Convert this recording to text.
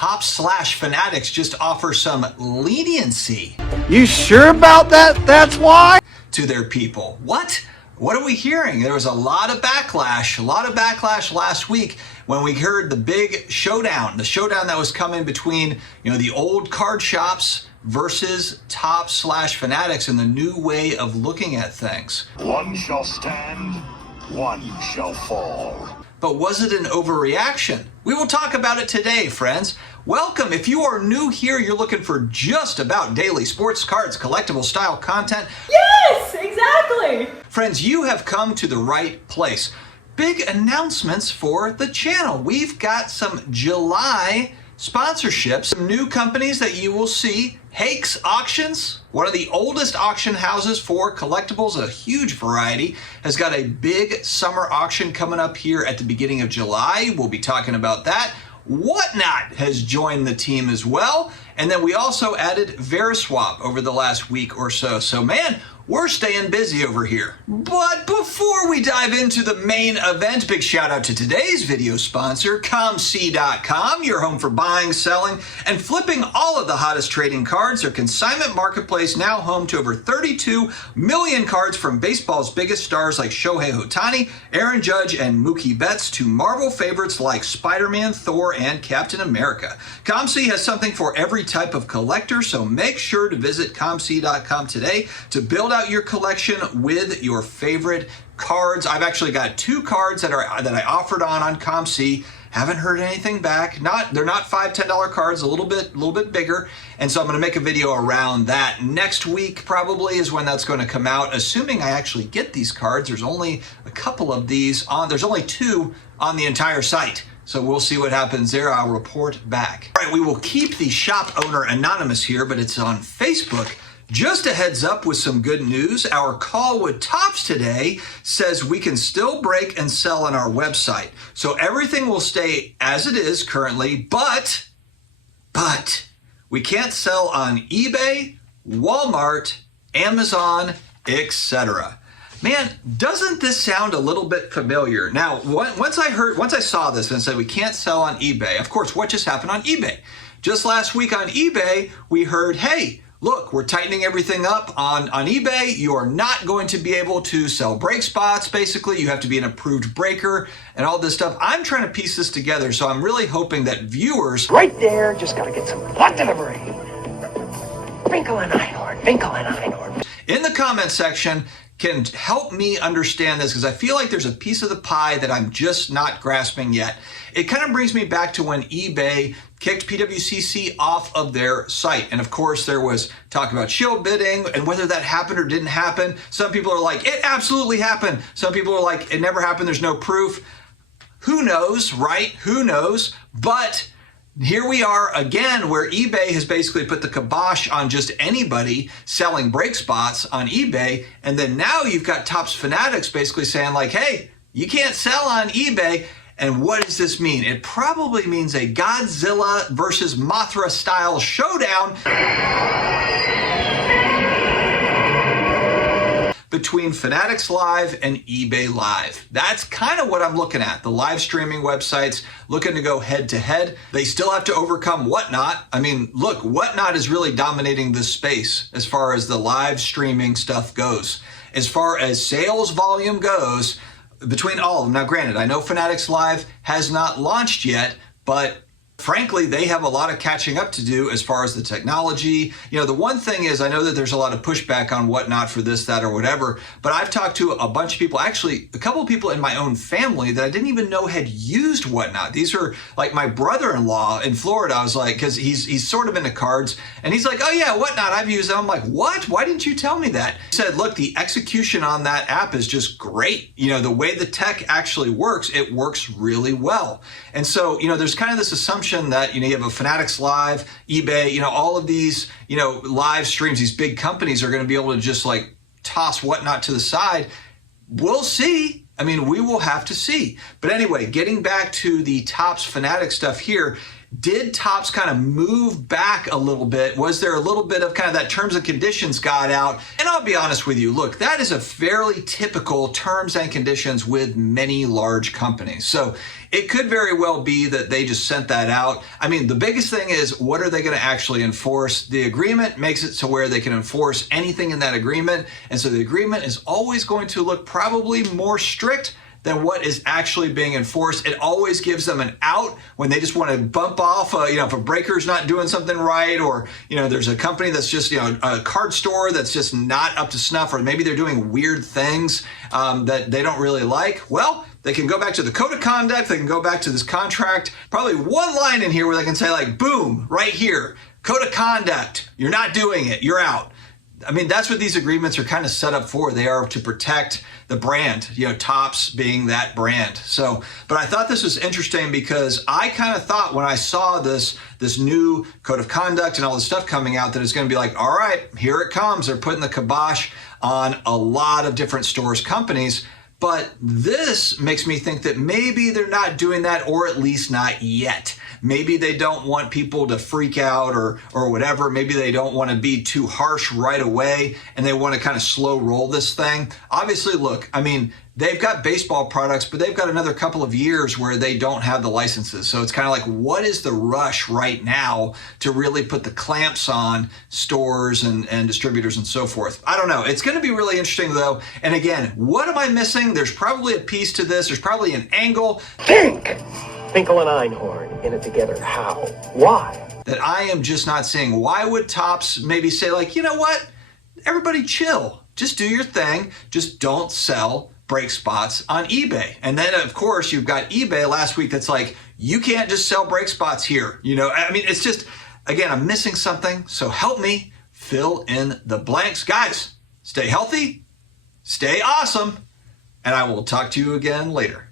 Top/Fanatics just offer some leniency. You sure about that? That's why? To their people. What? What are we hearing? There was a lot of backlash last week when we heard the big showdown, the showdown that was coming between, the old card shops versus Top/Fanatics and the new way of looking at things. One shall stand, one shall fall. But was it an overreaction? We will talk about it today, friends. Welcome. If you are new here, you're looking for just about daily sports cards, collectible style content. Yes, exactly. Friends, you have come to the right place. Big announcements for the channel. We've got some July sponsorships, some new companies that you will see. Hakes Auctions, one of the oldest auction houses for collectibles, a huge variety, has got a big summer auction coming up here at the beginning of July. We'll be talking about that. Whatnot has joined the team as well. And then we also added Veriswap over the last week or so. So man, we're staying busy over here. But before we dive into the main event, big shout out to today's video sponsor, COMC.com, your home for buying, selling, and flipping all of the hottest trading cards. Their consignment marketplace now home to over 32 million cards from baseball's biggest stars like Shohei Ohtani, Aaron Judge, and Mookie Betts to Marvel favorites like Spider-Man, Thor, and Captain America. COMC has something for every type of collector, so make sure to visit COMC.com today to build out your collection with your favorite cards. I've actually got 2 cards that I offered on COMC. Haven't heard anything back. They're not $5, $10 cards, a little bit bigger. And so I'm going to make a video around that next week. Probably is when that's going to come out. Assuming I actually get these cards. There's only a couple of these on. There's only 2 on the entire site. So we'll see what happens there. I'll report back. All right, we will keep the shop owner anonymous here, but it's on Facebook. Just a heads up with some good news. Our call with Topps today says we can still break and sell on our website. So everything will stay as it is currently, but we can't sell on eBay, Walmart, Amazon, etc. Man, doesn't this sound a little bit familiar? Now, once I saw this and said we can't sell on eBay, of course, what just happened on eBay? Just last week on eBay, we heard, hey, look, we're tightening everything up on eBay. You are not going to be able to sell break spots, basically. You have to be an approved breaker and all this stuff. I'm trying to piece this together, so I'm really hoping that viewers... Right there, just got to get some blood delivery. Finkel and Einhorn. In the comment section can help me understand this, because I feel like there's a piece of the pie that I'm just not grasping yet. It kind of brings me back to when eBay kicked PWCC off of their site. And of course, there was talk about shield bidding and whether that happened or didn't happen. Some people are like, it absolutely happened. Some people are like, it never happened, there's no proof. Who knows, right? Who knows? But here we are again, where eBay has basically put the kibosh on just anybody selling break spots on eBay. And then now you've got Top/Fanatics basically saying like, hey, you can't sell on eBay. And what does this mean? It probably means a Godzilla versus Mothra style showdown between Fanatics Live and eBay Live. That's kind of what I'm looking at. The live streaming websites looking to go head to head. They still have to overcome Whatnot. I mean, look, Whatnot is really dominating this space as far as the live streaming stuff goes. As far as sales volume goes, between all of them. Now, granted, I know Fanatics Live has not launched yet, but frankly, they have a lot of catching up to do as far as the technology. The one thing is, I know that there's a lot of pushback on Whatnot for this, that, or whatever, but I've talked to a bunch of people, actually a couple of people in my own family that I didn't even know had used Whatnot. These are like my brother-in-law in Florida. I was like, because he's sort of into cards, and he's like, oh yeah, Whatnot, I've used it. I'm like, what? Why didn't you tell me that? He said, look, the execution on that app is just great. The way the tech actually works, it works really well. And so, there's kind of this assumption that, you have a Fanatics Live, eBay, all of these, live streams, these big companies are going to be able to just like toss Whatnot to the side. We'll see. I mean, we will have to see. But anyway, getting back to the Topps Fanatics stuff here, Did Topps kind of move back a little bit? Was there a little bit of kind of that terms and conditions got out? And I'll be honest with you, look, that is a fairly typical terms and conditions with many large companies. So it could very well be that they just sent that out. I mean, the biggest thing is, what are they going to actually enforce? The agreement makes it to where they can enforce anything in that agreement. And so the agreement is always going to look probably more strict than what is actually being enforced. It always gives them an out when they just want to bump off, if a breaker's not doing something right, or, there's a company that's just, a card store that's just not up to snuff, or maybe they're doing weird things that they don't really like. Well, they can go back to the code of conduct. They can go back to this contract. Probably one line in here where they can say, like, boom, right here, code of conduct. You're not doing it. You're out. I mean, that's what these agreements are kind of set up for. They are to protect the brand, Topps being that brand. So, but I thought this was interesting because I kind of thought when I saw this new code of conduct and all this stuff coming out that it's going to be like, all right, here it comes. They're putting the kibosh on a lot of different stores, companies. But this makes me think that maybe they're not doing that, or at least not yet. Maybe they don't want people to freak out or whatever. Maybe they don't want to be too harsh right away, and they want to kind of slow roll this thing. Obviously, look, I mean, they've got baseball products, but they've got another couple of years where they don't have the licenses. So it's kind of like, what is the rush right now to really put the clamps on stores and distributors and so forth? I don't know. It's going to be really interesting, though. And again, what am I missing? There's probably a piece to this. There's probably an angle. Think! Finkel and Einhorn in it together. How? Why? That I am just not seeing. Why would Topps maybe say, like, you know what? Everybody chill. Just do your thing. Just don't sell break spots on eBay. And then, of course, you've got eBay last week that's like, you can't just sell break spots here. I mean, it's just, again, I'm missing something. So help me fill in the blanks. Guys, stay healthy, stay awesome, and I will talk to you again later.